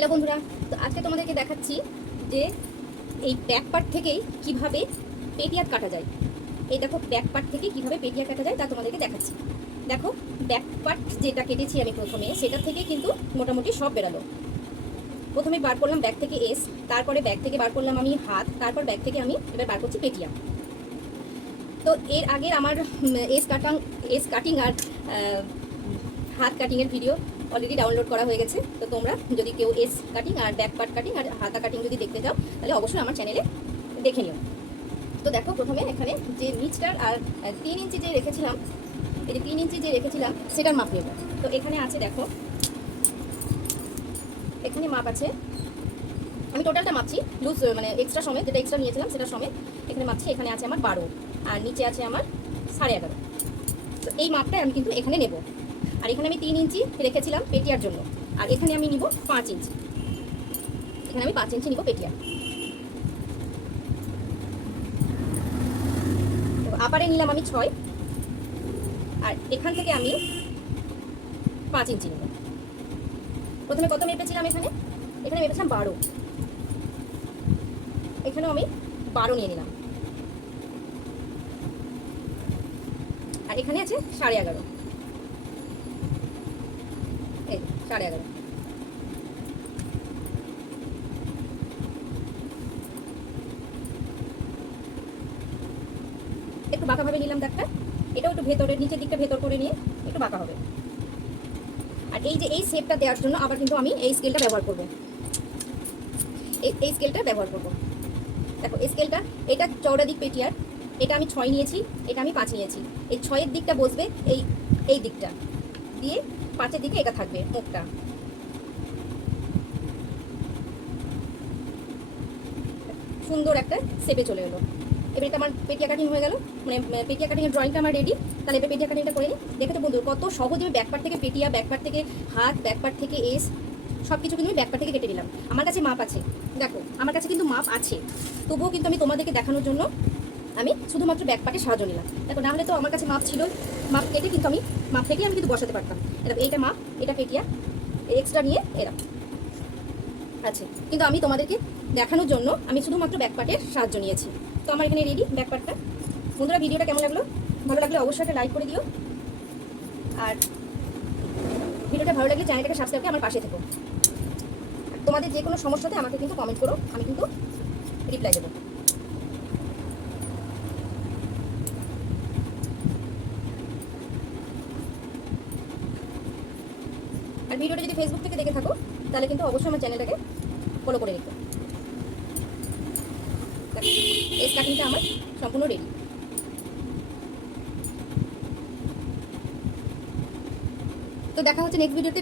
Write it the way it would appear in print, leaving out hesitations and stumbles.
Hello বন্ধুরা, তো আজকে তোমাদেরকে দেখাচ্ছি যে এই ব্যাক পার্ট থেকেই কিভাবে পেটিয়াত কাটা যায়। এই দেখো ব্যাক পার্ট থেকে কিভাবে পেটিয়াত কাটা যায় তা তোমাদেরকে দেখাচ্ছি। দেখো ব্যাক পার্ট যেটা কেটেছি আমি প্রথমে, সেটা থেকে কিন্তু মোটামুটি সব বেরালো। প্রথমে বার করলাম ব্যাক থেকে এস, তারপরে ব্যাক থেকে বার করলাম আমি হাত, তারপর ব্যাক থেকে আমি এবার বার করছি পেটিয়া। তো এর আগে আমার এস কাটিং আর হাত কাটিংয়ের ভিডিও অলরেডি ডাউনলোড করা হয়ে গেছে। তো তোমরা যদি কেউ এস কাটিং আর ব্যাক পার্ট কাটিং আর হাতা কাটিং যদি দেখতে চাও তাহলে অবশ্যই আমার চ্যানেলে দেখে নিও। তো দেখো প্রথমে এখানে যে নিচটার আর 3 ইঞ্চি যে রেখেছিলাম, এই যে 3 ইঞ্চি যে রেখেছিলাম সেটার মাপ নেব। তো এখানে আছে দেখো, এখানে মাপ আছে, আমি টোটালটা মাপছি লুজ মানে এক্সট্রা সমেত, যেটা এক্সট্রা নিয়েছিলাম সেটা সমেত এখানে মাপছি। এখানে আছে আমার 12 আর নিচে আছে আমার 11.5। তো এই মাপটা আমি কিন্তু এখানে নেব। আর এখানে আমি 3 ইঞ্চি রেখেছিলাম পেটিয়ার জন্য, আর এখানে আমি নিব 5 ইঞ্চি। এখানে আমি 5 ইঞ্চি নিব পেটিয়া। তো আপারে নিলাম আমি 6, আর এখান থেকে আমি 5 ইঞ্চি নেব। প্রথমে কত মেপেছিলাম এখানে মেপেছিলাম 12, এখানেও আমি 12 নিয়ে নিলাম। আর এখানে আছে 11.5, এই 11.5। একটু বাঁকাভাবে নিলাম দাগটা, এটাও একটু ভেতরের নিচের দিকটা ভেতর করে নিয়ে একটু বাঁকা হবে। আর এই যে এই শেপটা দেওয়ার জন্য আবার কিন্তু আমি এই স্কেলটা ব্যবহার করব, এই স্কেলটা ব্যবহার করব। দেখো এই স্কেলটা, এটা চওড়া দিক পেটিয়ার, এটা আমি 6 নিয়েছি, এটা আমি 5 নিয়েছি। এই 6-এর দিকটা বসবে এই দিকটা দিয়ে, 5-এর দিকে এটা থাকবে মুখটা। সুন্দর একটা শেপে চলে এলো। এবার এটা আমার পেটিয়া কাটিং হয়ে গেল, মানে পেটিয়া কাটিংয়ের ড্রয়িংটা আমার রেডি। তাহলে এবার পেটিয়া কাটিংটা করে নিই। দেখো তো বন্ধু কত সহজে ব্যাকপার্ট থেকে পেটিয়া, ব্যাকপার্ট থেকে হাত, ব্যাকপার্ট থেকে এস সব কিছু কিন্তু আমি ব্যাকপার্ট থেকে কেটে নিলাম। আমার কাছে মাপ আছে, দেখো আমার কাছে কিন্তু মাপ আছে, তবুও কিন্তু আমি তোমাদেরকে দেখানোর জন্য আমি শুধুমাত্র ব্যাকপার্টের সাহায্য নিলাম। দেখো নাহলে তো আমার কাছে মাপ ছিল, মাপ কেটে কিন্তু আমি মাপ থেকে আমি কিন্তু বসাতে পারতাম। দেখো এইটা মাপ, এটা পেটিয়া, এক্সট্রা নিয়ে এরা আছে, কিন্তু আমি তোমাদেরকে দেখানোর জন্য আমি শুধুমাত্র ব্যাকপার্টের সাহায্য নিয়েছি। তো আমার এখানে রেডি ব্যাকপার্টটা। বন্ধুরা ভিডিওটা কেমন লাগলো? ভালো লাগলে অবশ্যই একটা লাইক করে দিও, আর ভিডিওটা ভালো লাগলে চ্যানেলটাকে সাবস্ক্রাইব করে আমার পাশে থেকো। তোমাদের যে কোনো সমস্যাতে আমাকে কিন্তু কমেন্ট করো, আমি কিন্তু রিপ্লাই দেবো। আর ভিডিওটা যদি ফেসবুক থেকে দেখে থাকো তাহলে কিন্তু অবশ্যই আমার চ্যানেলটাকে ফলো করে রেখো। এই কাটিংটা আমার সম্পূর্ণ রেডি। তো দেখা হচ্ছে নেক্সট ভিডিওতে।